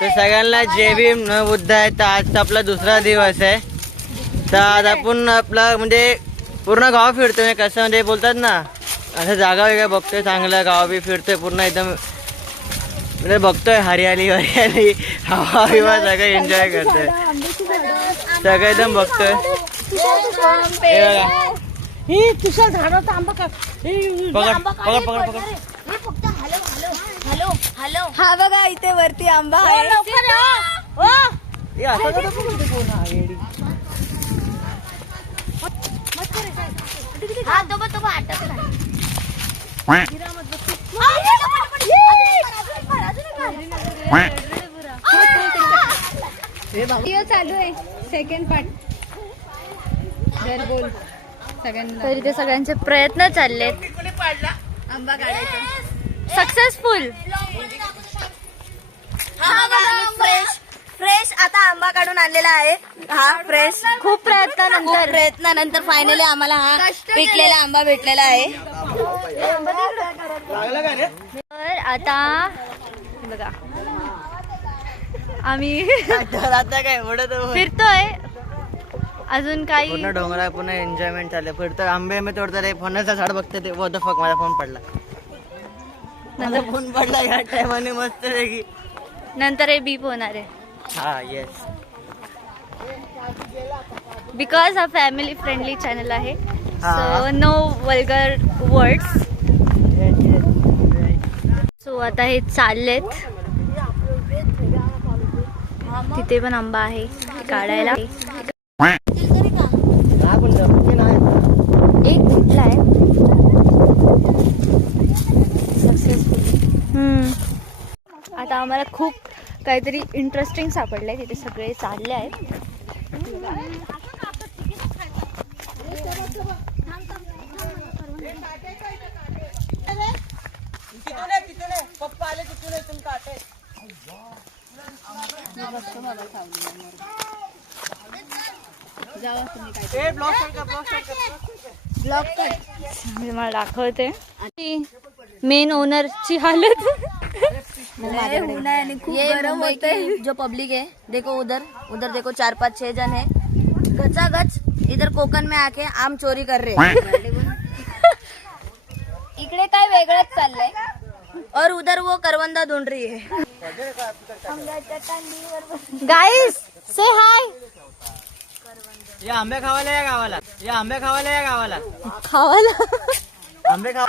तर सगळ्यांना जय भीम न बुद्ध आहे. तर आज आपला दुसरा दिवस आहे. तर आज आपण आपला म्हणजे पूर्ण गाव फिरतोय. म्हणजे कसं म्हणजे बोलतात ना असं जागा वगैरे बघतोय. चांगलं गाव बी फिरतोय पूर्ण एकदम म्हणजे बघतोय हरियाली हरियाली हवा बिवा सगळं एन्जॉय करतोय. सगळं एकदम बघतोय. तुझ्या झाडाचा आंबा का हा बघा इथे वरती आंबा आहे. चालू आहे सेकंड पार्ट. बोल सगळ्यांना. तरी ते सगळ्यांचे प्रयत्न चाललेत आंबा काढायचा. सक्सेसफुल. फ्रेश आता आंबा काढून आणलेला आहे. हा फ्रेश खूप प्रयत्नानंतर फायनली आम्हाला हा पिकलेला आंबा भेटलेला आहे. तर आता बघा आम्ही फिरतोय. अजून काही पूर्ण डोंगरा पूर्ण एन्जॉयमेंट चालू फिरतोय. आंबे तोडतात. फणसचा झाड बघते ते व्हॉट द फक माझा फोन पडला. माझा फोन पडला या टायमाने मस्त पैकी. नंतर हे बीप होणार आहे. हा येस. बिकॉज हा फॅमिली फ्रेंडली चॅनल आहे. So no vulgar words. So आता हे चाललेत. तिथे पण आंबा आहे काढायला. एक भेटलाय सक्सेसफुल. आता आम्हाला खूप काहीतरी इंटरेस्टिंग सापडलंय. तिथे सगळे चालले आहेत. मला दाखवते मेन ओनरची हालत. जो पब्लिक है देखो उधर देखो 4-5-6 जन है गचागच इधर कोकण में आके आम चोरी कर रहे. इकडे काय वेगळंच चाललंय. और उधर वो करवंदा ढूंढ रही है. गाइस से हाय. या आंबे खावायला या गावाला. या आंबे खावायला या गावाला. आंबे खावा.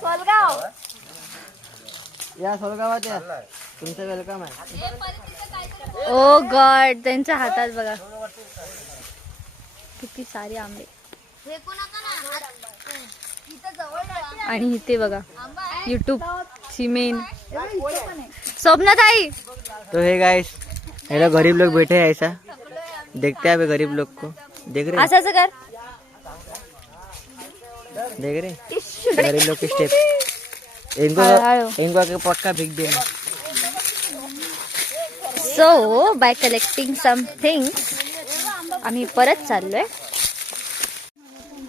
सोलगाव. या सोलगावात या. तुमचं वेलकम आहे. ओ गॉड त्यांच्या हातात बघा किती सारे आंबे. आणि इथे बघा युट्यूब ची मेन स्वप्नताई. तो हे गाइस हेलो गरीब लोग बैठे हैं ऐसा देखते हैं. गरीब लोग को देख रहे असं कर. देख रहे गरीब लोग के स्टेप. इनको आके पक्का भीग देना. So by collecting some things आम्ही परत चाललोय.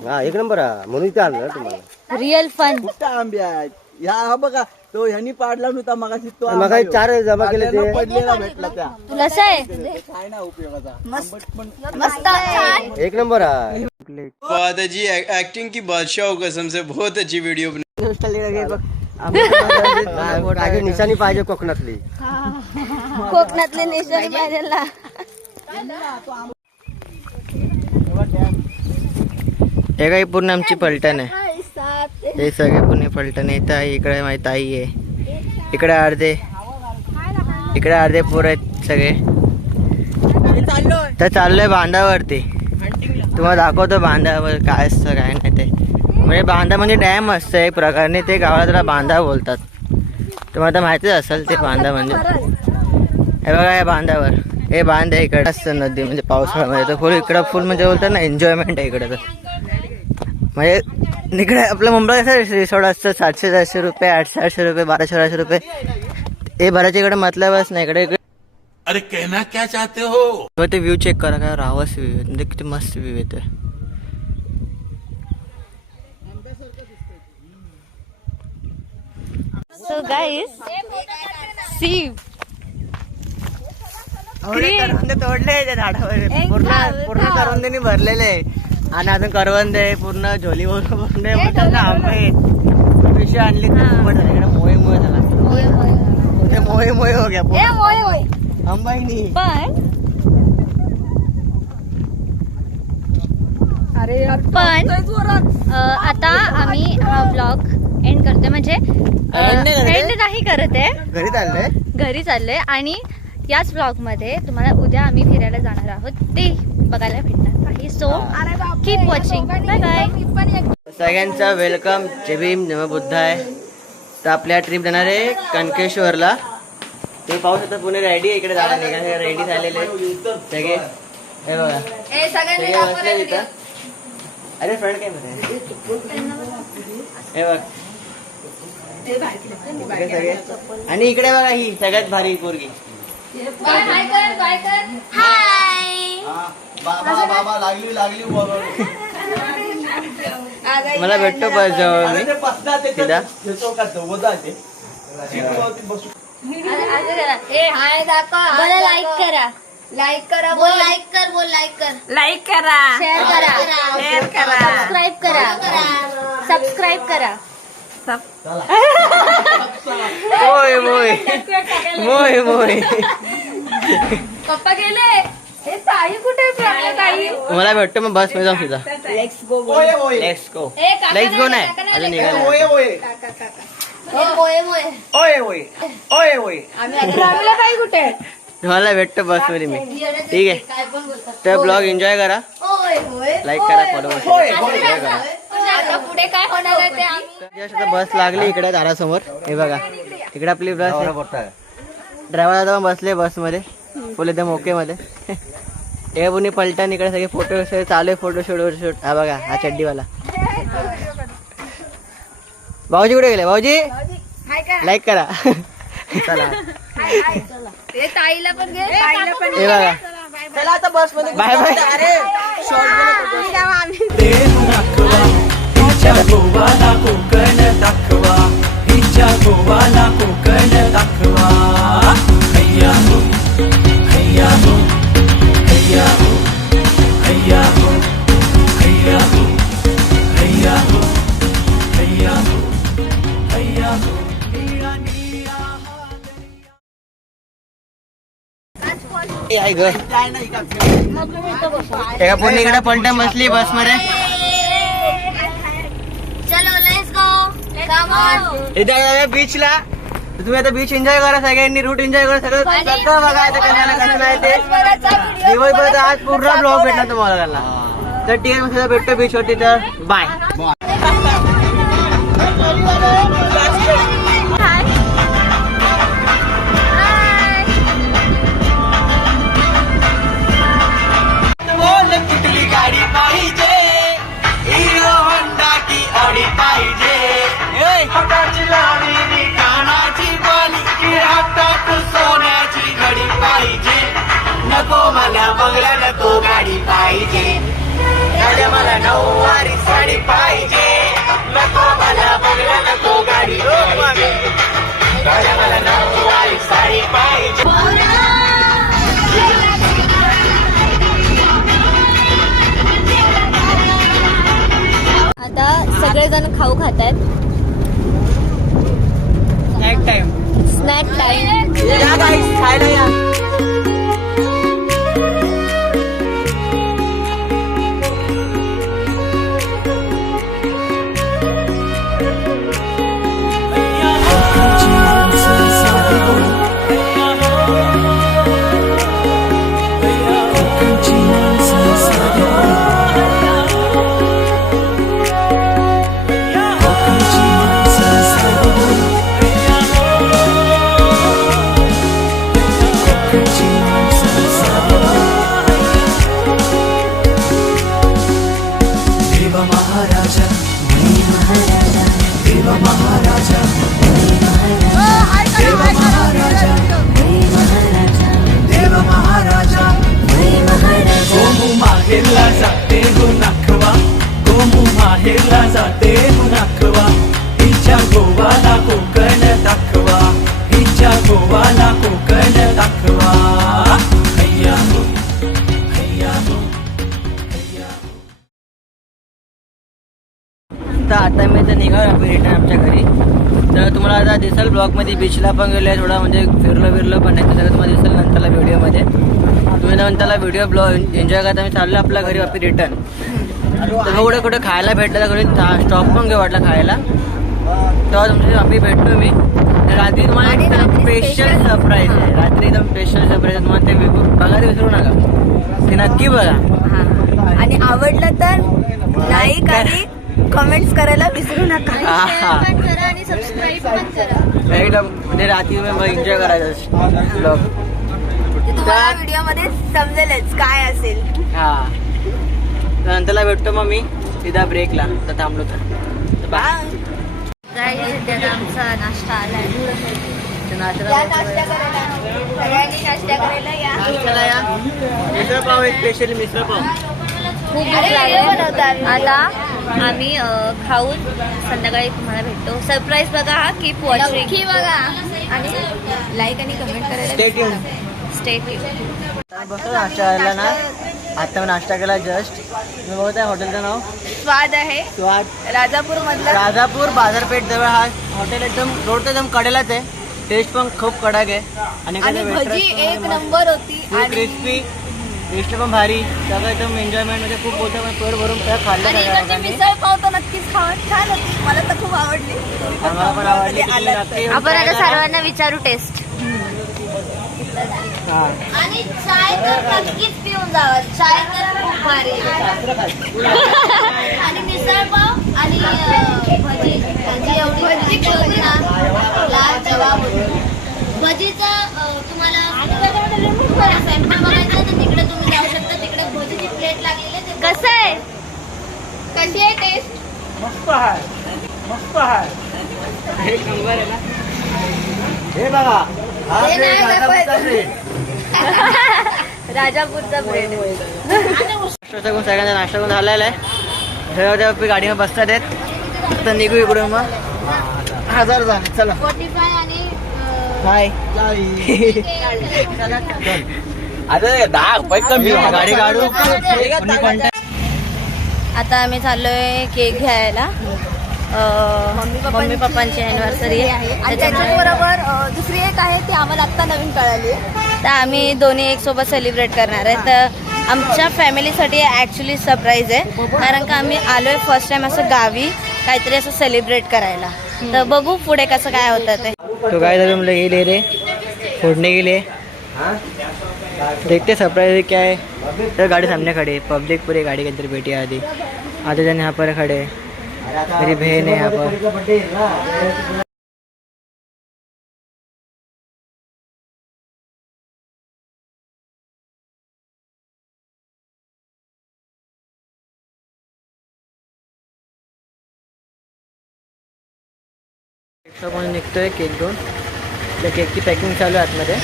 हा एक नंबर म्हणून इथे आणलं तुम्हाला. Real fun. कुठं आंबे आहेत ह्या. हा बघा तो ह्यांनी पाडला नव्हता मगाशी. तो मग 4 जमा केले ते पडलेला भेटला त्या. तुला असं आहे काय ना उपयोगाचा. मस्त. एक नंबर आहे. फादर जी एक्टिंग की बादशाह हो कसम से बहुत अच्छी वीडियो काय निशाणी पाहिजे कोकणातली. कोकणातले निशाणी पाहिजेला. हे काही पूर्ण आमची पलटण आहे. हे सगळे पूर्ण पलटण आहे. इथं इकडे माझी ताई आहे. इकडे अर्धे पोर आहेत सगळे. तर चाललोय बांधावरती. तुम्हाला दाखवतो बांधावर काय असतं काय नाही ते. म्हणजे बांधा म्हणजे डॅम असतं एक प्रकारे. ते गावाला त्याला बांधा बोलतात. तुम्हाला तर माहितीच असेल ते बांधा म्हणजे. हे बघा या बांधावर हे बांध आहे. इकडे असतं नदी म्हणजे पावसाळ्यामध्ये तर फुल इकडं फुल म्हणजे बोलतात ना एन्जॉयमेंट आहे इकडं. तर म्हणजे इकडे आपलं मुंबईत कसं रिसॉर्ट असतं 700-400 रुपये 800-800 रुपये 1200-1200 रुपये. हे भरायच्या इकडे मतलबच नाही. इकडे अरे कहना क्या चाहते हो. ते व्ह्यू चेक करा काय रावस व्ह्यू आहे. म्हणजे किती मस्त व्ह्यू येतोय. So guys, see करवंदे तोडले त्या झाडावर पूर्ण पूर्ण करवंदेनी भरलेले आहे. आणि अजून करवंदे पूर्ण झोली भरून आंबे पिशवी आणली इकडे मोहे मोहे झाला ते मोहे मोहे हो गया आंबा ही नाही. पण आता आम्ही हा ब्लॉग एंड करतोय म्हणजे एंड नाही करत आहे, घरी चाललंय. घरी चाललोय. आणि याच ब्लॉग मध्ये तुम्हाला उद्या आम्ही फिरायला जाणार आहोत ते बघायला भेटणार आहे. So keep watching. Bye bye. सगळ्यांचं वेलकम. जय भीम, नमः बुद्धाय. तर आपल्या ट्रिप जाणार आहे कणकेश्वरला. ते पाऊस आता पुणे रेडी आहे, इकडे जायला निघाले रेडी झालेले सगळे. हे बघा सगळे बसले तिथं. अरे फ्रेंड काय म्हणते हे बघ इकडे सगळे. आणि इकडे बघा ही सगळ्यात भारी पोरगी. मला भेटतो बस जवळ मी तिथं. बोला लाईक करा, लाईक करा, बोल लाईक कर, बोल लाईक कर, लाईक करा, शेअर करा, शेअर करा, सबस्क्राईब करा, सबस्क्राईब करा. मोय मोय मोय मोय. पप्पा गेले. हे ताई कुठे आहे? ताई मला भेटतो मग बस मध्ये जाऊ तिथं. लेट्स गो लेट्स गो नाही अजून निघालं. ताई कुठे? तुम्हाला भेटतो बस मध्ये मी. ठीक आहे, काय पण बोलतात. तर ब्लॉग एन्जॉय करा, होय होय. लाईक करा, फॉलो करा. आता पुढे काय होणार आहे ते जस्ट आता बस लागली इकडे दारासमोर. हे बघा इकडे आपली बस. ड्रायव्हर दादा पण बसले बस मध्ये फुल एकदम ओके मध्ये. हे पुणे पलटण इकडे सगळे फोटो चालू आहे, फोटोशूट. हा बघा हा चड्डीवाला. भाऊजी कुठे गेले? भाऊजी लाईक करा. चला हे ताईला पण घे, ताईला पण हे बघा. चला आता बस मध्ये बाय बाय. अरे गोवाला कोकण दाखवा, हिच्या गोवाला कोकण दाखवा. हैया हो, हैया हो, हैया हो, हैया हो, हैया हो, हैया हो, हैया हो, हैया हो. आहे ग एका पूर्ण इकडे पलटण बसली बस मध्ये. चलो लेट्स गो, कम ऑन. इथे बीचला. तुम्ही आता बीच एन्जॉय करा, सगळ्यांनी रूट एन्जॉय करा, सगळं सगळं बघा आता कशाला कसं नाही ते. दिवसभर आज पूर्ण ब्लॉग भेटणार तुम्हाला त्याला. तर ठीक आहे, मग भेटतो बीच वरती. तर बाय. कुठली गाडी पाहिजे? हिरो होंडा की ऑडी पाहिजे. हाताची लावणी, कानाची बाली, की हातात सोन्याची घडी पाहिजे. नको मला बंगला, नको गाडी पाहिजे. राजा मला नऊवारी साडी पाहिजे. नको मला बंगला, नको गाडी पाहिजे. राजा मला नऊवारी साडी पाहिजे. आता सगळेजण खाऊ खात आहेत. Snack time. Snack time. या गाईस खायला या. ब्लॉगमध्ये बीचला पण गेलो थोडा म्हणजे फिरलो पण नाही, सगळं तुम्हाला दिसेल नंतरला व्हिडिओमध्ये. तुम्ही नंतरला व्हिडिओ ब्लॉग एन्जॉय करता. आम्ही चाललो आपल्या घरी वापस रिटर्न. तर एवढं कुठं खायला भेटलं तर कुठे स्टॉप पण घेऊ वाटला खायला, तेव्हा तुमच्या वापी भेटतो मी. तर रात्री तुम्हाला एकदम स्पेशल सरप्राईज आहे. रात्री एकदम स्पेशल सरप्राईज आहे, तुम्हाला ते बघायला विसरू नका, ते नक्की बघा. आणि आवडलं तर लाईक आणि कमेंट्स करायला विसरू नका. पण करा आणि सबस्क्राईब पण करा. एकदम म्हणजे रात्री तुम्ही एन्जॉय करायचं ब्लॉग. तुम्हाला व्हिडिओ मध्ये समजेलच काय असेल. हा, तर नंतरला भेटतो मग मी सीधा ब्रेकला, तर थांबलो तर बाय. त्याचा आमचा नाश्ता आलाय. सगळ्यांनी नाश्ता करायला या. मिसळ पाव आहे, स्पेशली मिसळ पाव. खूप भूक लागली. आता आम्ही खाऊन संध्याकाळी तुम्हाला भेटतो. सरप्राईज बघा हा. कीप वॉचिंग बघा आणि लाईक आणि कमेंट करायला Stay tuned. विसरू नका. Stay tune. बघतो नाश्ता करायला ना. आता मी नाश्ता केला जस्ट. तुम्ही बघत आहे हॉटेलचं नाव स्वाद आहे स्वाद, राजापूर मधला. राजापूर बाजारपेठ जवळ हा हॉटेल. एकदम रोड एकदम कडेलाच आहे. टेस्ट पण खूप कडक आहे आणि भजी एक नंबर होती. आणि क्रिस्पी, टेस्ट पण भारी. सगळं एकदम एन्जॉयमेंट म्हणजे खूप होतं. पण पोट भरून त्या खाल्लं आणि सगळ्या म्हणजे लोकांनी. मिसळ पाव तर नक्कीच खावा. छान होती, मला तर खूप आवडली. आम्हाला पण आवडली. तुम्ही नक्की येऊन आपण try आता करा. सर्वांना विचारू टेस्ट. हा. आणि चाय तर नक्कीच पिऊन जावा. चाय तर खूप भारी आणि मिसळ पाव आणि भजी. भजी एवढी भजी होती ना, लाजवाब होती. भजीचं तुम्हाला सॅम्पल बघायचं तर तिकडे तुम्ही जाऊ शकता. तिकडे भजीची प्लेट लागलेली आहे. कसं आहे? कशी आहे टेस्ट? एक नंबर आहे ना. हे बघा, हा हे bread, नाही राजापूरचा bread. राजापूरचा ब्रेड. नाश्ता करून सगळ्यांचा नाश्ता करून झालेला आहे. सगळं गाडीवर बसतात आहेत. तर निघू इकडून मग. 1000 झाले. चला Spotify आणि हाय. आता 10 रुपये कमी गाडी काढू. आता आम्ही चाललोय केक घ्यायला. मम्मी पप्पांची अॅनिव्हर्सरी आहे आणि त्याच्याबरोबर दुसरी एक आहे ती आम्हाला आत्ता नवीन कळाली. तर आम्ही दोन्ही एक सोबत सेलिब्रेट करणार आहे. तर आमच्या फॅमिलीसाठी ॲक्च्युली सरप्राईज आहे, कारण का आम्ही आलोय फर्स्ट टाइम असं गावी काहीतरी असं सेलिब्रेट करायला. तर बघू पुढे कसं काय होतं ते. तो काय झालं हम लोग ये ले रहे फोड़ने के लिए. देखते सरप्राइज क्या है. तो गाड़ी सामने खड़ी है. पब्लिक पूरी गाड़ी के अंदर बैठी है. आधे जन यहाँ पर खड़े हैं. मेरी बहन है यहाँ पर. आपण निघतोय केक घेऊन. त्या केकची पॅकिंग चालू आहे आतमध्ये.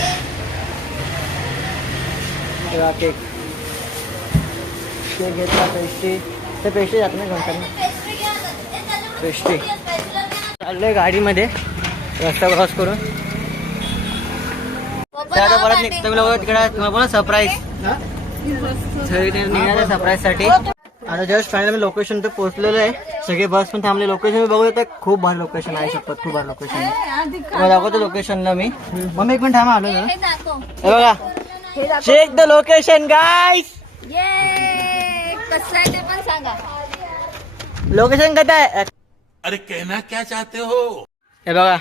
तेव्हा केक घेतला. पेस्ट्री ते पेस्ट्री जात नाही घेऊन. पेस्ट्री चाललोय गाडीमध्ये रस्ता क्रॉस करून. आता परत निघतो लोक तिकडे. तुम्हाला पण सरप्राईज निघायचं सरप्राईजसाठी. आता जस्ट फायनल लोकेशन तर पोहोचलेलं आहे. सगळे बस पण थांबले. लोकेशन बघू येतं. खूप भारी लोकेशन आहे. शपथ खूप भारी लोकेशन आहे. दाखवतो लोकेशनला मी. मग एक मिनिट थांबा आलो जरा. हे बघा, चेक द लोकेशन गाईस. कसं आहे ते पण सांगा. लोकेशन कसं आहे. अरे कहना क्या चाहते हो? हे बघा,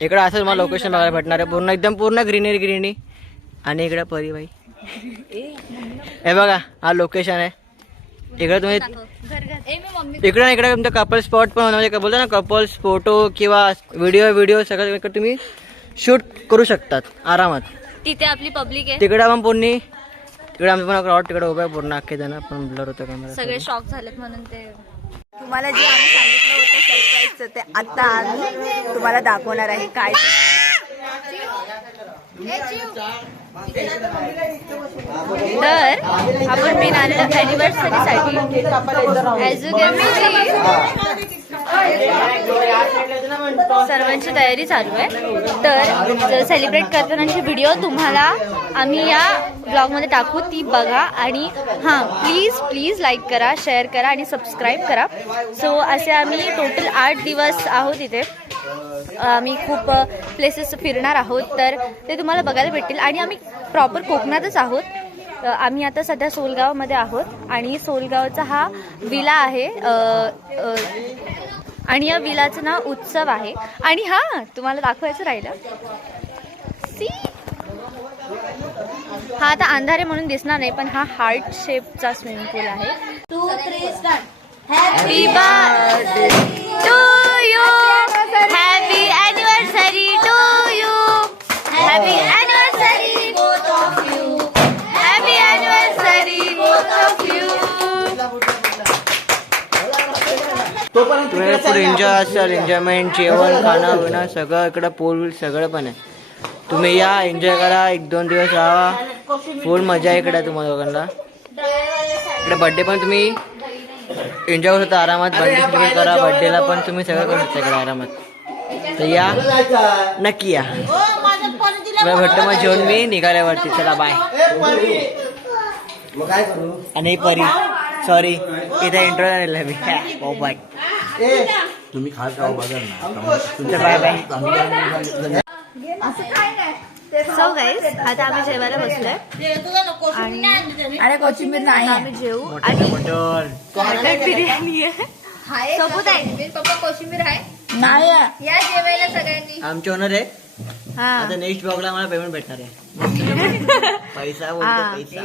इकडं असंच मला लोकेशन बघायला भेटणार आहे. पूर्ण एकदम पूर्ण ग्रीनरी. आणि इकडं परीबाई. हे बघा, हा लोकेशन आहे. इकडे तुम्ही इकडे तुमचं कपल स्पॉट पण म्हणजे बोलतो ना, कपल्स फोटो किंवा व्हिडिओ सगळं इकडे तुम्ही शूट करू शकतात आरामात. तिथे आपली पब्लिक आहे. तिकडे पण पूर्ण तिकडे आम्ही पण क्राऊड तिकडे उभा आहे पूर्ण. अख्खे जण पण ब्लर होतं कॅमेरा. सगळे शॉक झालेत म्हणून ते. तुम्हाला जे आम्ही सांगितलं होतं सरप्राईजचं ते आता आम्ही तुम्हाला दाखवणार आहे. काय तर आपण मेन आलेलो अॅनिव्हर्सरीसाठी. ॲज यू कॅन सी सर्वांची तयारी चालू आहे. तर सेलिब्रेट करतानाची व्हिडिओ तुम्हाला आम्ही या ब्लॉगमध्ये टाकू, ती बघा. आणि हां, प्लीज लाईक करा, शेअर करा आणि सबस्क्राईब करा. सो असे आम्ही टोटल 8 दिवस आहोत इथे. आम्ही खूप प्लेसेस फिरणार आहोत, तर ते तुम्हाला बघायला भेटतील. आणि आम्ही प्रॉपर कोकणातच आहोत. आम्ही आता सध्या सोलगावमध्ये आहोत आणि सोलगावचा हा विला आहे आणि या विलाचं नाव उत्सव आहे. आणि हां, तुम्हाला दाखवायचं राहिलं, सी हा आता अंधारे म्हणून दिसणार नाही, पण हा हार्ट शेपचा स्विमिंग पूल आहे. 2, 3 start. Happy birthday to you, happy anniversary to you, happy anniversary both of you, happy anniversary both of you. तुम्ही फुल एन्जॉय असेल, एन्जॉयमेंट, जेवण, खाणं पिणं सगळं इकडं पूल सगळं पण आहे. तुम्ही या, एन्जॉय करा, 1-2 दिवस राहा, फुल मजा आहे इकडे तुम्हाला दोघांना. इकडे बड्डे पण तुम्ही एन्जॉय करू शकता आरामात, बड्डे सेलिब्रेट करा, बड्डेला पण तुम्ही सगळं करू शकता इकडे आरामात. तर या, नक्की या. तुला भेटतो मग जेवण मी निघाल्यावरती. चला बाय. मग काय करू? आणि परी सॉरी इथे इंट्रो झालेला मी. बाय तुम्ही खास गाव बघा ना. Bye bye. सो गाईज, आता आम्ही जेवायला बसलोय अरे कोशिंबीर नाही आता आम्ही जेवू. आणि मटण बिर्याणी आहे, सबूत आहे. पप्पा कोशिंबीर आहे, नाही या जेवायला सगळ्यांनी. आमचे ओनर आहे. हा आता नेक्स्ट ब्लॉगला मला पेमेंट भेटणार आहे. पैसा बोलतो पैसा.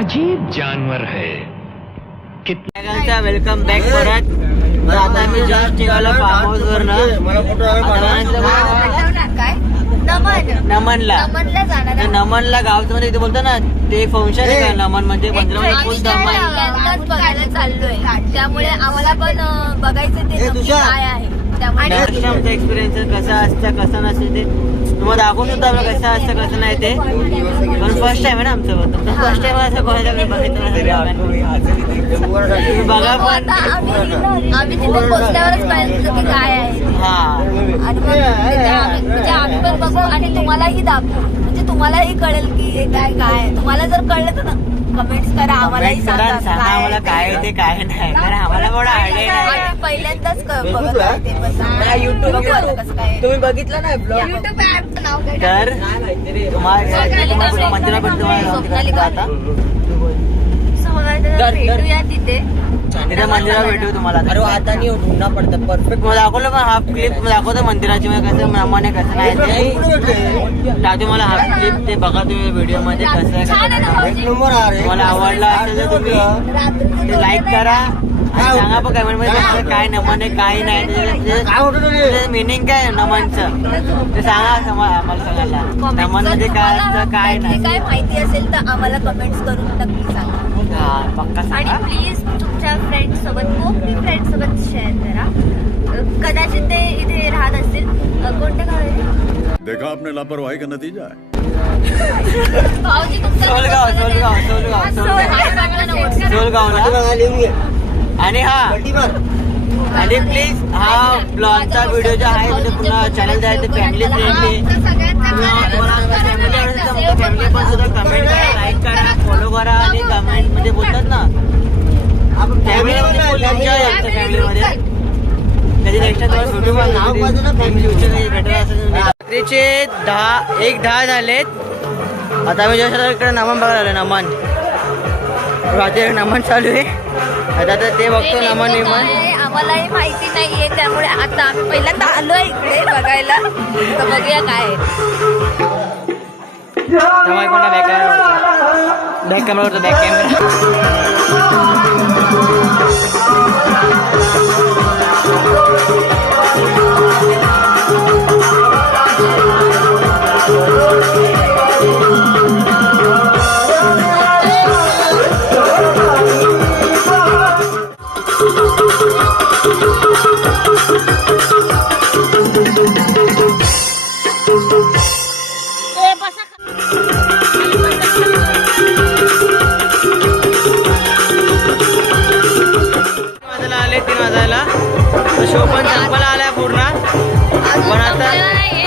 अजीब जानवर है. वेलकम बॅक परत. तर आता आम्ही जस्ट निघालो फार्म हाऊस वर ना. काय नमन नमनला. नमनला जाणार तर नमनला गावचं मध्ये इथे बोलतो ना, ते फंक्शन आहे का नमन म्हणजे 15 पहिल्यांदाच बघायला चाललोय, त्यामुळे आम्हाला पण बघायचं ते नक्की काय आहे. त्यामुळे आमचा एक्सपिरियन्स कसं असतं कसं नसतं ते तुम्हाला दाखवून सुद्धा आपलं कसं असतं कसं नाही ते. पण फर्स्ट टाइम आहे ना आमचं. फर्स्ट टाइम असं कोणाच्या बघितलं तुम्ही बघा पण. आम्ही तिथे पोचल्यावरच कळलं की काय आहे. हा आणि मग म्हणजे आम्ही पण बघू आणि तुम्हालाही दाखवू, म्हणजे तुम्हालाही कळेल की हे काय काय आहे. तुम्हाला जर कळलं तर कमेंट्स करा, आम्हालाही सांगा आम्हाला काय आहे ते काय नाही, कारण आम्हाला थोडा आयडिया नाही. आम्ही पहिल्यांदाच बघत आहे ते, पण YouTube बघू आता कसं काय. तुम्ही बघितलं ना ब्लॉग. युट्यूब ऍपचं नाव काय? तर तुम्हाला मंदिरात पण तुम्हाला आता भेटूया तिथे. तिथे मंदिरात भेटू तुम्हाला. आता ढूंढणं पडतं परफेक्ट. मला दाखवलं पण हाफ क्लिप दाखवतो मंदिराची, कसं नमन आहे कसं नाही ते दाखवतो मला हाफ क्लिप. ते बघा तुम्ही व्हिडिओ मध्ये कसं आहे कसं नाही. तुम्हाला आवडला असेल तर तुम्ही ते लाईक करा आणि सांगा पण कमेंट मध्ये काय नमन आहे काय नाही, मिनिंग काय नमनचं ते सांगा आम्हाला सगळ्याला. नमन मध्ये काय असतं काय नाही काय माहिती असेल तर आम्हाला कमेंट्स करून नक्की सांगा. हा पक्का आणि सांगा. प्लीज तुमच्या फ्रेंड सोबत कोकणी फ्रेंड सोबत शेअर करा. कदाचित ते इथे राहत असतील. कोणत्या गावात? देखा आपने लापरवाही का नतीजा है. भाऊजी तुमचं सोलगाव आणि हा आणि प्लीज हा ब्लॉगचा व्हिडिओ जो आहे म्हणजे पुन्हा चॅनल जे आहे ते फॅमिली फ्रेंडली. फॅमिली पण सुद्धा कमेंट करा, लाईक करा, फॉलो करा आणि कमेंट मध्ये बोलतात ना फॅमिलीमध्ये फुल एन्जॉय असतं फॅमिलीमध्ये. त्याची नेक्स्ट तुम्हाला व्हिडिओ बेटर असेल. रात्रीचे 1:10 झालेत. आता आम्ही जेव्हा इकडे नमन बघायला आलो. नमन रात्री नमन चालू आहे. आता ते बघतो नमन विमन. आम्हालाही माहिती नाहीये, त्यामुळे आता आम्ही पहिल्यांदा आलोय इकडे बघायला, तर बघूया काय आहे. तेव्हा कोणता बॅक कॅमेरा होतो बॅक कॅमेरा. शो पण संपायला आलाय पूर्ण. पण आता आहे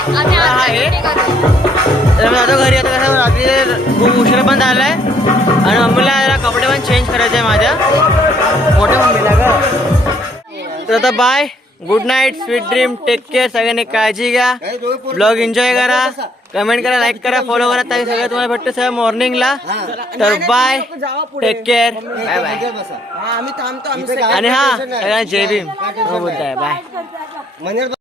तर मी जातो घरी. आता कसं रात्री खूप उशीर पण झालाय आणि मम्मीला जरा कपडे पण चेंज करायचे आहे माझ्या मोठ्या मम्मीला का. तर आता bye. Good night, sweet dream, take care. सगळ्यांनी काळजी घ्या. ब्लॉग एन्जॉय करा, कमेंट करा, लाईक करा, फॉलो करा. ताकि सगळं तुम्हाला भेटतं सगळं मॉर्निंगला. तर bye, take care, bye bye. आणि हा सगळ्यांना जय भीम. बाय.